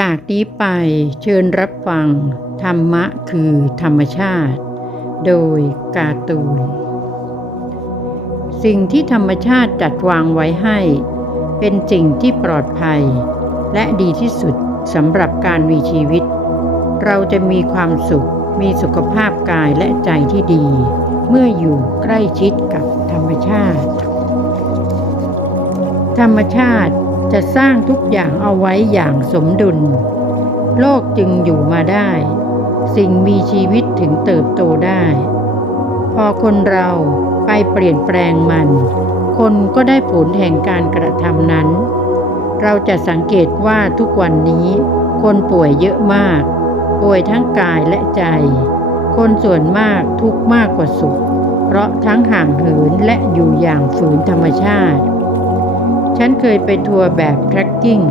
จากนี้ไปเชิญรับฟัง ธรรมะคือธรรมชาติ โดยกาตูน สิ่งที่ธรรมชาติจัดวางไว้ให้ เป็นสิ่งที่ปลอดภัย และดีที่สุดสำหรับการมีชีวิต เราจะมีความสุขมีสุขภาพกายและใจที่ดี เมื่ออยู่ใกล้ชิดกับธรรมชาติ ธรรมชาติ จะสร้างทุกอย่างเอาไว้อย่างสมดุล โลกจึงอยู่มาได้ สิ่งมีชีวิตถึงเติบโตได้ พอคนเราไปเปลี่ยนแปลงมัน คนก็ได้ผลแห่งการกระทำนั้น เราจะสังเกตว่าทุกวันนี้ คนป่วยเยอะมาก ป่วยทั้งกายและใจ คนส่วนมากทุกข์มากกว่าสุข เพราะทั้งห่างเหินและอยู่อย่างฝืนธรรมชาติ ฉันเคยไปทัวร์แบบ trekking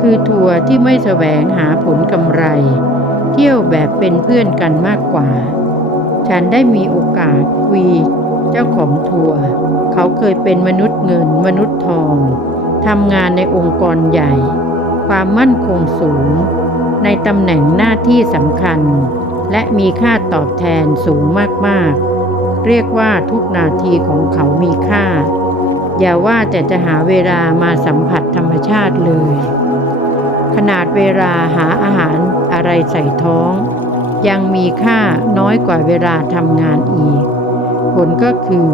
คือทัวร์ที่ไม่แสวงหาผลกำไร เที่ยวแบบเป็นเพื่อนกันมากกว่า ฉันได้มีโอกาสคุยเจ้าของทัวร์ เขาเคยเป็นมนุษย์เงินมนุษย์ทองทำงานในองค์กรใหญ่ ความมั่นคงสูง ในตำแหน่งหน้าที่สำคัญ และมีค่าตอบแทนสูงมากๆ เรียกว่าทุกนาทีของเขามีค่า อย่าว่าแต่จะหาเวลามาสัมผัสธรรมชาติเลย ขนาดเวลาหาอาหารอะไรใส่ท้อง ยังมีค่าน้อยกว่าเวลาทำงานอีก ผลก็คือ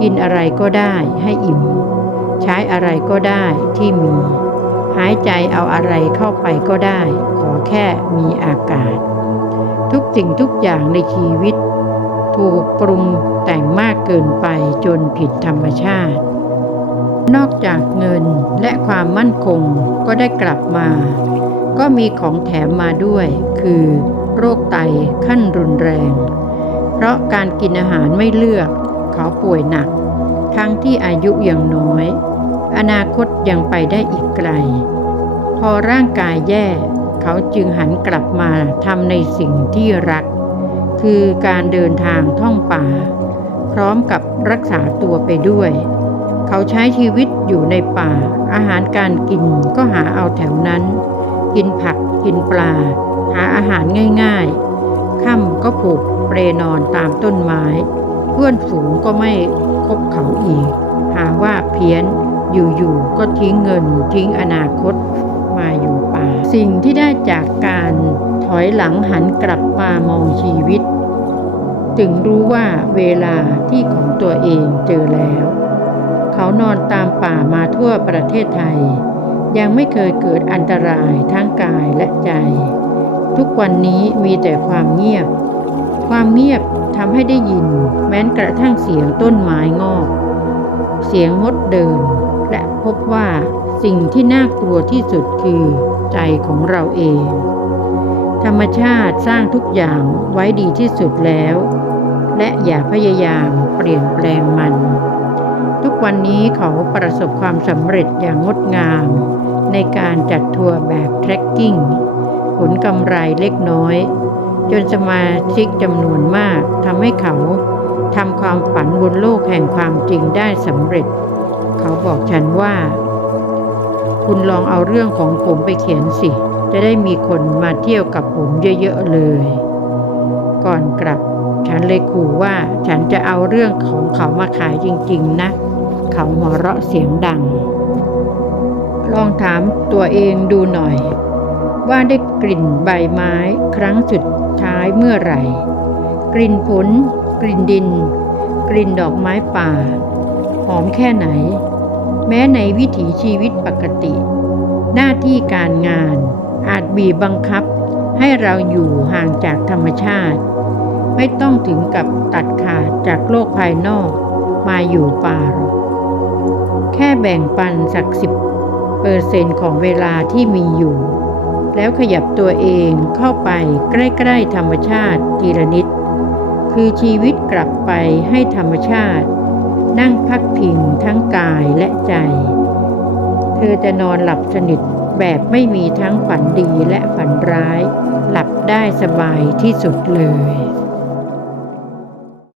กินอะไรก็ได้ให้อิ่ม ใช้อะไรก็ได้ที่มี หายใจเอาอะไรเข้าไปก็ได้ ขอแค่มีอากาศ ทุกสิ่งทุกอย่างในชีวิต ถูกปรุงแต่งมากเกินไปจนผิดธรรมชาติ นอกจากเงินและความมั่นคงก็ได้กลับมา ก็มีของแถมมาด้วย คือ โรคไตขั้นรุนแรง เพราะการกินอาหารไม่เลือก เขาป่วยหนัก ทั้งที่อายุยังน้อย อนาคตยังไปได้อีกไกล พอร่างกายแย่ เขาจึงหันกลับมาทำในสิ่งที่รัก คือการเดินทางท่องป่า พร้อมกับรักษาตัวไปด้วย เขาใช้ชีวิตอยู่ในป่า อาหารการกินก็หาเอาแถวนั้น กินผักกินปลา หาอาหารง่ายๆค่ำก็ผูกเปรนอนตามต้นไม้ เพื่อนฝูงก็ไม่คบเขาอีก หาว่าเพี้ยนอยู่ๆก็ทิ้งเงินทิ้งอนาคตมาอยู่ป่า สิ่งที่ได้จากการถอยหลังหันกลับมามองชีวิต ถึงรู้ว่าเวลาที่ของตัวเองเจอ ป่ามาทั่วประเทศไทย ยังไม่เคยเกิดอันตรายทั้งกายและใจ ทุกวันนี้มีแต่ความเงียบ ความเงียบทำให้ได้ยิน แม้นกระทั่งเสียงต้นไม้งอก เสียงมดเดิน และพบว่าสิ่งที่น่ากลัวที่สุดคือใจของเราเอง ธรรมชาติสร้างทุกอย่างไว้ดีที่สุดแล้ว และอย่าพยายามเปลี่ยนแปลงมัน ทุกวันนี้เขาประสบความสำเร็จอย่างงดงาม ในการจัดทัวร์แบบ trekking ผลกำไรเล็กน้อย จนสมาชิกจำนวนมากทำให้เขาทำความฝันบนโลกแห่งความจริงได้สำเร็จ เขาบอกฉันว่า คุณลองเอาเรื่องของผมไปเขียนสิ จะได้มีคนมาเที่ยวกับผมเยอะๆเลย ก่อนกลับ ฉันเลยขู่ว่าฉันจะเอาเรื่องของเขามาขายจริง ๆ นะ เขาหัวเราะเสียงดัง ลองถามตัวเองดูหน่อย ว่าได้กลิ่นใบไม้ครั้งสุดท้ายเมื่อไหร่ กลิ่นผล กลิ่นดิน กลิ่นดอกไม้ป่า หอมแค่ไหน แม้ในวิถีชีวิตปกติ หน้าที่การงานอาจบีบบังคับให้เราอยู่ห่างจากธรรมชาติ ไม่ต้องถึงกับตัดขาดจากโลกภายนอกมาอยู่ป่าหรอก แบ่งปันสักสิบเปอร์เซนต์ของเวลาที่มีอยู่ แล้วขยับตัวเองเข้าไปใกล้ๆธรรมชาติทีละนิด คือชีวิตกลับไปให้ธรรมชาติ นั่งพักพิงทั้งกายและใจ เธอจะนอนหลับสนิทแบบไม่มีทั้งฝันดีและฝันร้าย หลับได้สบายที่สุดเลย